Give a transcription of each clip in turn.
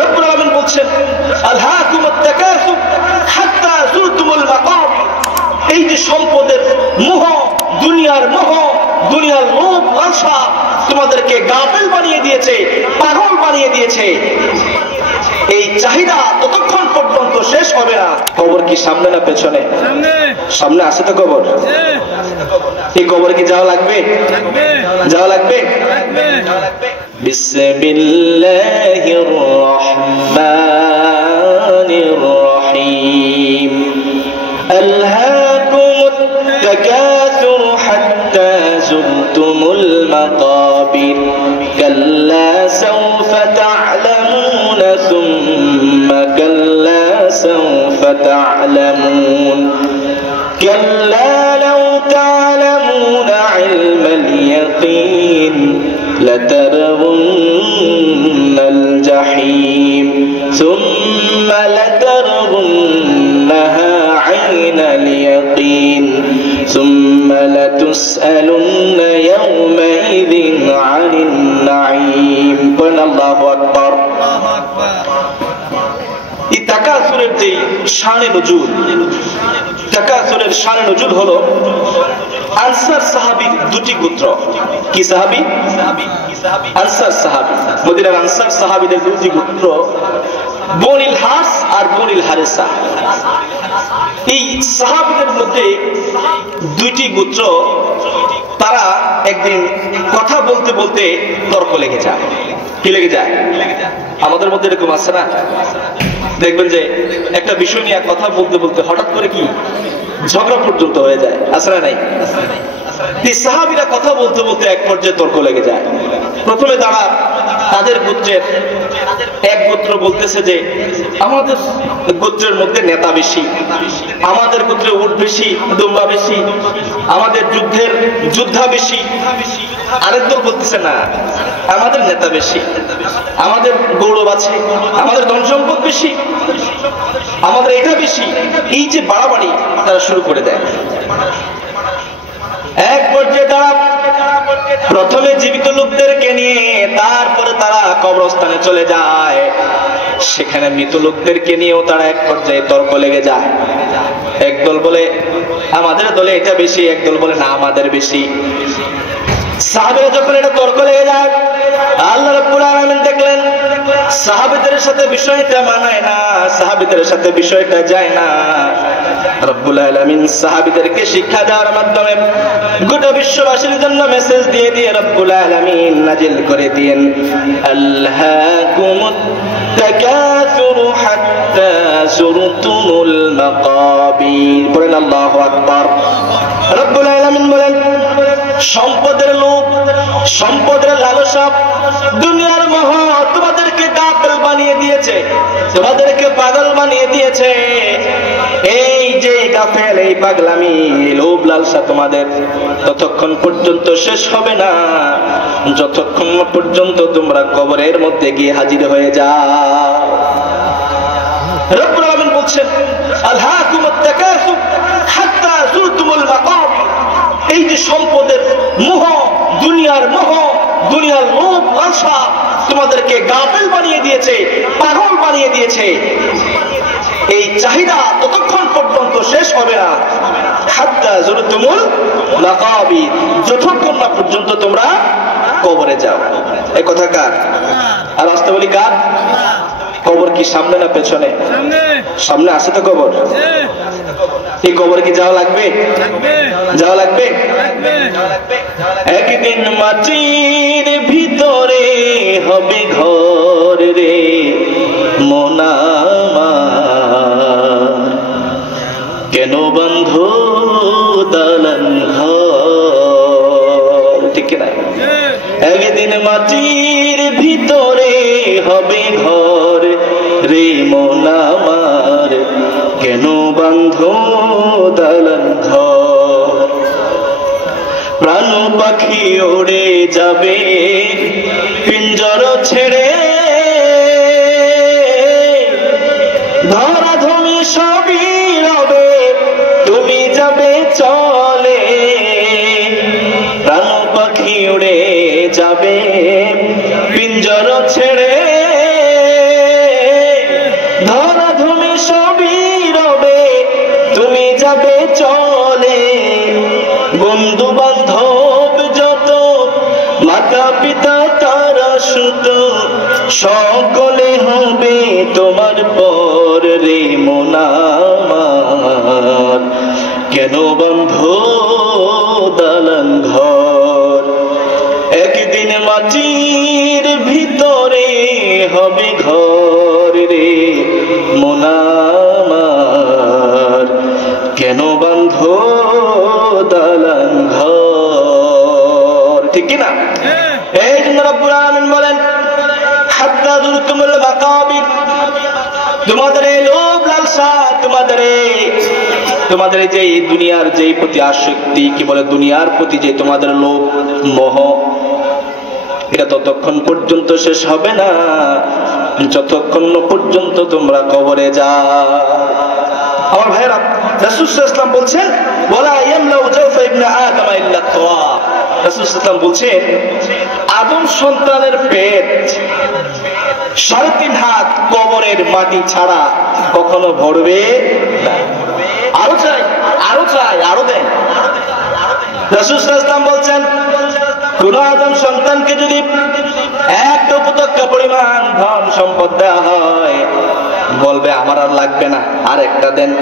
রব্বুল আলামিন বলছেন আলহাকুমুত তাকাসুর হাত্তা যুরতুমুল মাকাবির। এই যে সম্পদের মোহ, দুনিয়ার মোহ, দুনিয়ার লোভ লালসা তোমাদেরকে গাফেল বানিয়ে দিয়েছে, পাগল বানিয়ে দিয়েছে। এই চাহিদা ততক্ষণ পর্যন্ত শেষ হবে না। কবর কি সামনে না পেছনে? সামনে আছে তো কবর। এই কবর কি যাওয়া লাগবে? যাওয়া লাগবে। বিসমিল্লাহির রহমানির রহিম। আলহাকুমুত তাকাসুর হাত্তা যুরতুমুল মাকাবির। কাল্লা সাওফা তা'লামুন সুম্মা কাল্লা সাওফা তা'লামুন। কাল্লা লাও তা'লামুনা ইলমাল ইয়াকিন লাতারাউন্নাল জাহিম সুম্মা লাতারাউন্নাহা আইনাল ইয়াকিন সুম্মা লাতুসআলুন্না ইয়াওমাইযিন আনিন নাঈম। আল্লাহু আকবার। এই তাকাসুরের যে শানে নুজুল, তাকাসুরের শানে নুজুল হলো আনসার সাহাবীর দুটি গোত্র। কি সাহাবী? আনসার সাহাবী। মদিনার আনসার সাহাবীদের দুটি গোত্র বনিল হাস আর বনিল হারেসা। এই সাহাবীদের মধ্যে দুইটি গোত্র, তারা একদিন কথা বলতে বলতে তর্ক লেগে যায়। কি লেগে যায়? আমাদের মধ্যে এরকম আছে না? দেখবেন যে একটা বিষয় নিয়ে কথা বলতে বলতে হঠাৎ করে কি ঝগড়া পর্যন্ত হয়ে যায়। আছে না নাই? সাহাবীরা কথা বলতে বলতে এক পর্যায়ে তর্ক লেগে যায়। প্রথমে তারা তাদের গোত্রের এক গোত্র বলতেছে যে আমাদের গোত্রের মধ্যে নেতা বেশি, আমাদের গোত্রে উট বেশি, দুম্বা বেশি, আমাদের যুদ্ধের যোদ্ধা বেশি। আরেক দল বলতেছে না, আমাদের নেতা বেশি, আমাদের গৌরব আছে, আমাদের ধন সম্পদ বেশি, আমাদের এটা বেশি। এই যে বাড়াবাড়ি তারা শুরু করে দেয়। এক পর্যায়ে তারা প্রথমে জীবিত লোকদেরকে নিয়ে তারপরে তারা কবরস্থানে চলে যায়। সেখানে মৃত লোকদেরকে নিয়েও তারা এক পর্যায়ে তর্ক লেগে যায়। একদল বলে আমাদের দলে এটা বেশি, একদল বলে না আমাদের বেশি। সাহাবীরা যখন এটা তর্ক লেগে যায়, আল্লাহ রাব্বুল আলামিন দেখলেন সাহাবীদের সাথে বিষয়টা মানায় না, সাহাবীদের সাথে বিষয়টা যায় না। রব্বুল আলামিন সাহাবীদেরকে শিক্ষা দেওয়ার মাধ্যমে গোটা বিশ্ববাসীর জন্য মেসেজ দিয়ে দিয়ে রব্বুল আলামিন নাজিল করে দিয়েন আলহাকুমুত তাকাসুর হাত্তা যুরতুমুল মাকাবির। বলেন আল্লাহু আকবার। রব্বুল আলামিন বলেন সম্পদের লোভ, সম্পদের লালসা, দুনিয়ার মোহ তোমাদেরকে গাফেল বানিয়ে দিয়েছে, তোমাদেরকে পাগল বানিয়ে দিয়েছে। এই যে গাফেল, এই পাগলামি, লোভ লালসা তোমাদের ততক্ষণ পর্যন্ত শেষ হবে না যতক্ষণ পর্যন্ত তোমরা কবরের মধ্যে গিয়ে হাজির হয়ে যাও। রব্বুল আলামিন বলছেন আলহাকুমুত তাকাসুর হাত্তা যুরতুমুল মাকাবির। এই যে সম্পদের মোহ, দুনিয়ার মোহ, দুনিয়ার লোভ লালসা তোমাদেরকে গাফেল বানিয়ে দিয়েছে, পাগল বানিয়ে দিয়েছে। এই চাহিদা ততক্ষণ পর্যন্ত শেষ হবে না হাত্তা যুরতুমুল মাকাবির, যতক্ষণ না পর্যন্ত তোমরা কবরে যাও। এই কথা কার? আর আসতে বলি কার? কবর কি সামনে না পেছনে? সামনে আছে তো কবর। এই কবর কি যাওয়া লাগবে? যাওয়া লাগবে। একদিন মাটির ভিতরে হবে ঘর রে মন আমার, কেন বন্ধু দালান ঘর। ঠিক না? একদিন মাটির ভিতরে হবে ঘর রে মন আমার, কেন বান্ধো দালান ঘর। প্রাণ পাখি উড়ে যাবে পিঞ্জর ছেড়ে, ধরাধমি সবই রবে তুমি যাবে চলে। প্রাণ পাখি উড়ে যাবে পিঞ্জর ছেড়ে, বন্ধু বান্ধব যত, মাতা পিতা তারা সুত, সকলে হবে তোমার পর রে মন আমার। কেন বন্ধ দালান ঘর, একদিন মাটির ভিতরে হবে ঘর রে মন আমার। কেন বন্ধ দালান ঘর, ঠিক কিনা? এই জন্য রব্বুল আলামিন বলেন হাত্তা যুরতুমুল মাকাবির, তোমাদের এই লোভ লালসা, তোমাদের যে দুনিয়ার যে প্রতি আসক্তি, কি বলে দুনিয়ার প্রতি যে তোমাদের লোভ মোহ, এটা ততক্ষণ পর্যন্ত শেষ হবে না যতক্ষণ পর্যন্ত তোমরা কবরে যাও। আমার ভাইরা, রাসূল সাল্লাল্লাহু আলাইহি ওয়াসাল্লাম বলছেন ওয়ালা ইয়ামলাউ জাওফা ইবনে আদম ইল্লা তাওয়া। রাসূল সাল্লাল্লাহু আলাইহি ওয়াসাল্লাম বলছেন আদম সন্তানের পেট 3.5 হাত কবরের মাটি ছাড়া কখনো ভরবে না। আরো চাই, আরো চাই, আরো দেন। রাসূল সাল্লাল্লাহু আলাইহি ওয়াসাল্লাম বলছেন কোন আদম সন্তানকে যদি একটা উপত্যকা পরিমাণ ধন সম্পদ দেওয়া হয়, বলবে আমার আর লাগবে না, আর একটা দেন।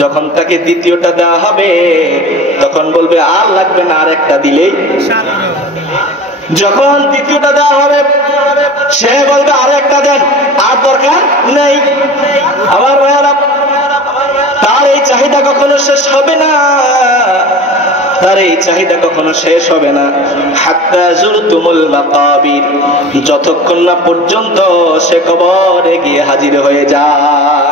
যখন তাকে দ্বিতীয়টা দেওয়া হবে তখন বলবে আর লাগবে না, আর একটা দিলেই। যখন তৃতীয়টা দেওয়া হবে সে বলবে আর একটা দেন, আর দরকার নেই। আমার ভাইয়েরা, তার এই চাহিদা কখনো শেষ হবে না, তার এই চাহিদা কখনো শেষ হবে না। হাত্তা যুরতুমুল মাকাবির, যতক্ষণ না পর্যন্ত সে কবরে গিয়ে হাজির হয়ে যায়।